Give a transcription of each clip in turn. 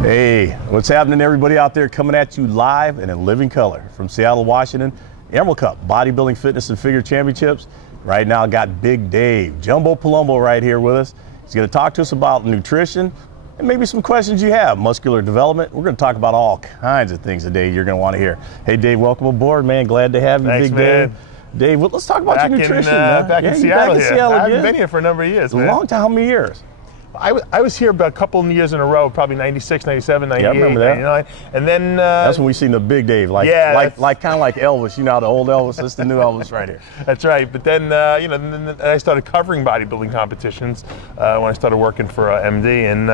Hey, what's happening, everybody out there? Coming at you live and in living color from Seattle, Washington. Emerald Cup Bodybuilding, Fitness, and Figure Championships. Right now, got Big Dave, Jumbo Palumbo, right here with us. He's going to talk to us about nutrition and maybe some questions you have, muscular development. We're going to talk about all kinds of things today you're going to want to hear. Hey, Dave, welcome aboard, man. Glad to have you, Thanks, Big man. Dave. Dave, let's talk about your nutrition, man. Back in Seattle here. I haven't been here for a number of years, man. A long time. How many years? I was here about a couple of years in a row, probably 96, 97, 98, yeah, I remember that. 99. And then... that's when we seen the Big Dave, like kind of like Elvis, you know, the old Elvis. That's the new Elvis right here. That's right. But then, then I started covering bodybuilding competitions when I started working for MD. And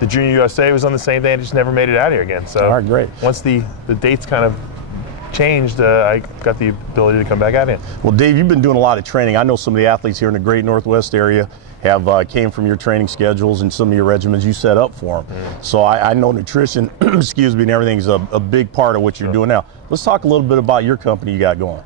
the Junior USA was on the same day and just never made it out here again. So all right, great. Once the dates kind of changed, I got the ability to come back out here. Well, Dave, you've been doing a lot of training. I know some of the athletes here in the Great Northwest area have came from your training schedules and some of your regimens you set up for them. So I know nutrition, excuse me, and everything is a big part of what you're doing now. Let's talk a little bit about your company you got going.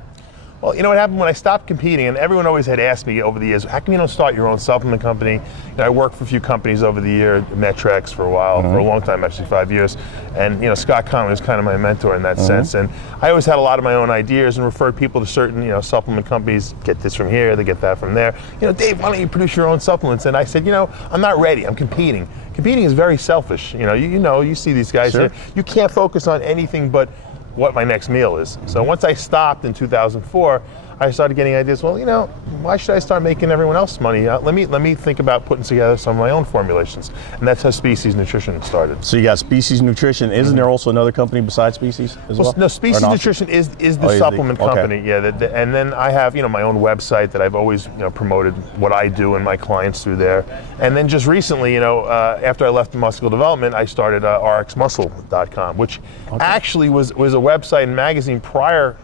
Well, you know what happened when I stopped competing, and everyone always had asked me over the years, how come you don't start your own supplement company? You know, I worked for a few companies over the year, Metrex for a while, for a long time, actually 5 years. And Scott Conley was kind of my mentor in that sense. And I always had a lot of my own ideas and referred people to certain, supplement companies, get this from here, they get that from there. Dave, why don't you produce your own supplements? And I said, I'm not ready, I'm competing. Competing is very selfish. You see these guys here. You can't focus on anything but what my next meal is. So once I stopped in 2004, I started getting ideas. Well, why should I start making everyone else money? Let me think about putting together some of my own formulations, and that's how Species Nutrition started. So you got Species Nutrition. Isn't there also another company besides Species as well? No, Species Nutrition is the supplement company. Yeah, and then I have my own website that I've always promoted what I do and my clients through there. And then just recently, after I left Muscular Development, I started RXMuscle.com, which actually was a website and magazine prior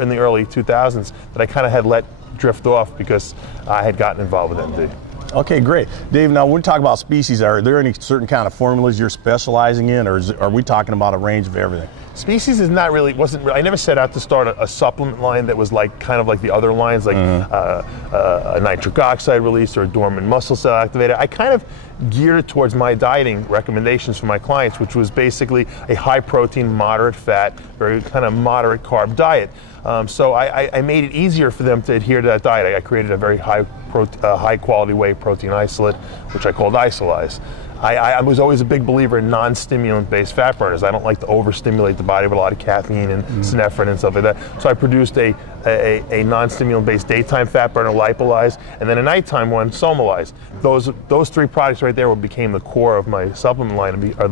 in the early 2000s that I kind of had let drift off because I had gotten involved with MD. Okay, great. Dave, now when we talk about Species, are there any certain kind of formulas you're specializing in, or are we talking about a range of everything? Species is not really, I never set out to start a supplement line that was kind of like the other lines, like a nitric oxide release or a dormant muscle cell activator. I kind of geared it towards my dieting recommendations for my clients, which was basically a high protein, moderate fat, very kind of moderate carb diet. So I made it easier for them to adhere to that diet. I created a very high quality whey protein isolate, which I called Isolyze. I was always a big believer in non-stimulant based fat burners. I don't like to overstimulate the body with a lot of caffeine and synephrine and stuff like that. So I produced a non-stimulant based daytime fat burner, Lipolyze, and then a nighttime one, Somalyze. Those three products right there became the core of my supplement line and are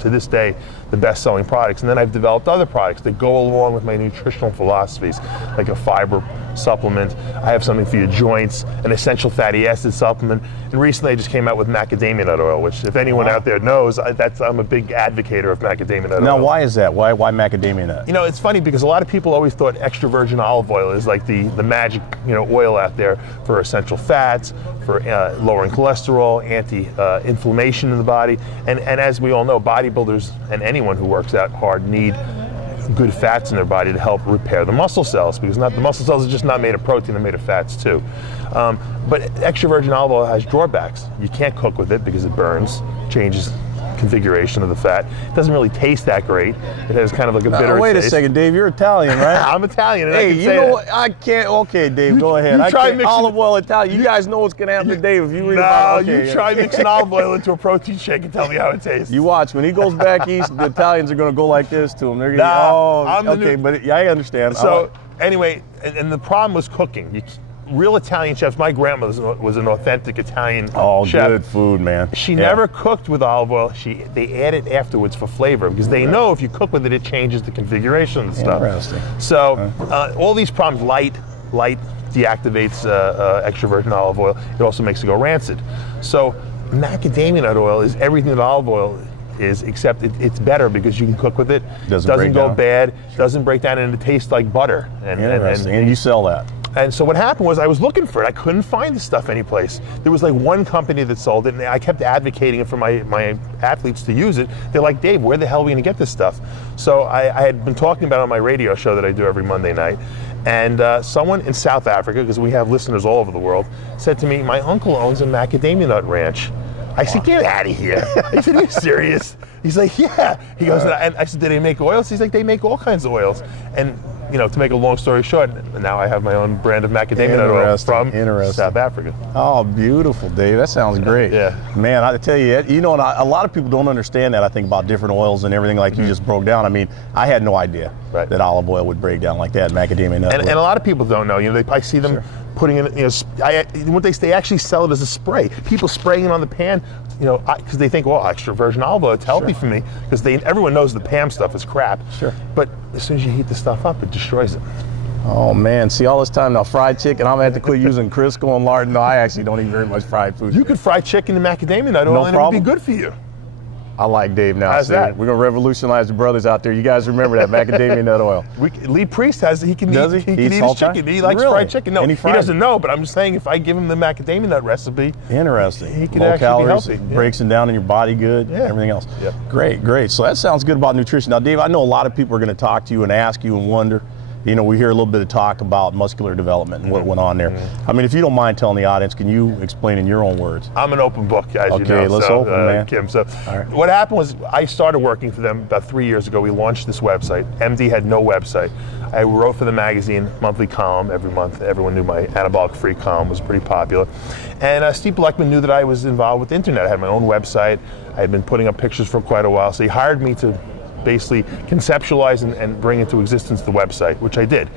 to this day the best-selling products. And then I've developed other products that go along with my nutritional philosophies, like a fiber supplement. I have something for your joints, an essential fatty acid supplement, and recently I just came out with macadamia nut oil, which if anyone out there knows, I'm a big advocate of macadamia nut oil. Now, why is that? Why macadamia nut? It's funny because a lot of people always thought extra virgin olive oil is like the magic oil out there for essential fats, for lowering cholesterol, anti-inflammation in the body, and as we all know, bodybuilders and anyone who works out hard need good fats in their body to help repair the muscle cells, because the muscle cells are just not made of protein, they're made of fats too. But extra virgin olive oil has drawbacks. You can't cook with it because it burns, changes configuration of the fat. It doesn't really taste that great. It has kind of like a bitter taste. Wait a second, Dave, you're Italian, right? I'm Italian, and hey, I can say what? I can't. Okay, Dave, go ahead. Olive oil Italian. You guys know what's gonna happen to Dave if you read about it. You try mixing olive oil into a protein shake and tell me how it tastes. You watch. When he goes back east, the Italians are gonna go like this to him. They're gonna but I understand. So anyway, and the problem was cooking. Real Italian chefs. My grandmother was an authentic Italian chef. Oh, good food, man. She never cooked with olive oil. They add it afterwards for flavor because they know if you cook with it, it changes the configuration of the stuff. Interesting. So all these problems, light deactivates extra virgin olive oil. It also makes it go rancid. So macadamia nut oil is everything that olive oil is, except it's better because you can cook with it. Doesn't go bad. Doesn't break down, and it tastes like butter. And you sell that. And so what happened was I was looking for it. I couldn't find the stuff anyplace. There was like one company that sold it, and I kept advocating it for my athletes to use it. They're like, Dave, where the hell are we going to get this stuff? So I had been talking about it on my radio show that I do every Monday night. And someone in South Africa, because we have listeners all over the world, said to me, my uncle owns a macadamia nut ranch. I said, get out of here. He said, are you serious? He's like, yeah. He goes, and I said, do they make oils? He's like, they make all kinds of oils. And you know, to make a long story short, now I have my own brand of macadamia nut oil from South Africa. Oh, beautiful, Dave. That sounds great. Yeah. Man, I tell you, you know, and a lot of people don't understand that, I think, about different oils and everything like you just broke down. I mean, I had no idea that olive oil would break down like that, macadamia nut oil. And a lot of people don't know. You know, I see them putting in, you know, what they actually sell it as a spray. People spraying it on the pan, you know, because they think, well, extra virgin olive oil, it's healthy for me, because everyone knows the PAM stuff is crap. But as soon as you heat the stuff up, it destroys it. Oh man, see, all this time now, fried chicken, I'm gonna have to quit using Crisco and lard. No, I actually don't eat very much fried food. You could fry chicken and macadamia nut oil and it would be good for you. I like Dave now. How's that? We're gonna revolutionize the brothers out there. You guys remember that macadamia nut oil? Lee Priest has it. He can eat his chicken. He likes fried chicken. No, he doesn't know, but I'm just saying, if I give him the macadamia nut recipe, interesting. He can low actually calories, be healthy. breaks it down in your body good, everything else. Great. So that sounds good about nutrition. Now, Dave, I know a lot of people are gonna talk to you and ask you and wonder, you know, we hear a little bit of talk about muscular development and what went on there. I mean, if you don't mind telling the audience, can you explain in your own words? I'm an open book, as you know. Okay, let's open, man. Kim, so what happened was, I started working for them about 3 years ago. We launched this website. MD had no website. I wrote for the magazine, monthly column every month. Everyone knew my anabolic-free column was pretty popular. And Steve Bleckman knew that I was involved with the internet. I had my own website. I had been putting up pictures for quite a while, so he hired me to basically conceptualize and bring into existence the website, which I did.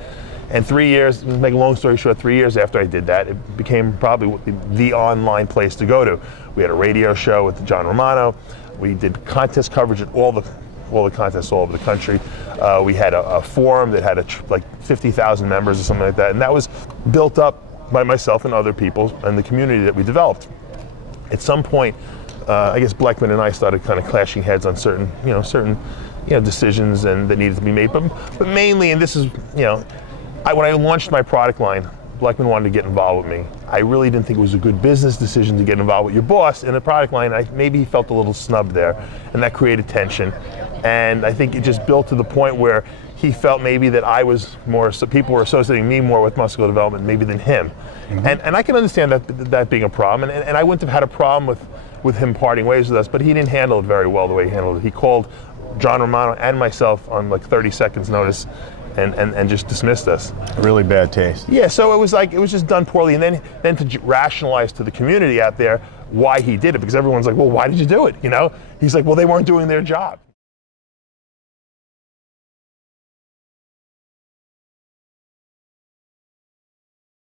And 3 years, to make a long story short, 3 years after I did that, it became probably the online place to go to. We had a radio show with John Romano. We did contest coverage at all the contests all over the country. We had a forum that had like 50,000 members or something like that, and that was built up by myself and other people and the community that we developed. At some point, I guess Bleckman and I started kind of clashing heads on certain decisions that needed to be made. But mainly, and this is, you know, when I launched my product line, Bleckman wanted to get involved with me. I really didn't think it was a good business decision to get involved with your boss in the product line. Maybe he felt a little snubbed there, and that created tension. And I think it just built to the point where he felt maybe that I was more, so people were associating me more with muscular development maybe than him. And I can understand that being a problem. And I wouldn't have had a problem with him parting ways with us, but he didn't handle it very well the way he handled it. He called John Romano and myself on like 30 seconds notice and just dismissed us. Really bad taste. Yeah, so it was just done poorly. And then to rationalize to the community out there why he did it, because everyone's like, well, why did you do it? You know? He's like, well, they weren't doing their job.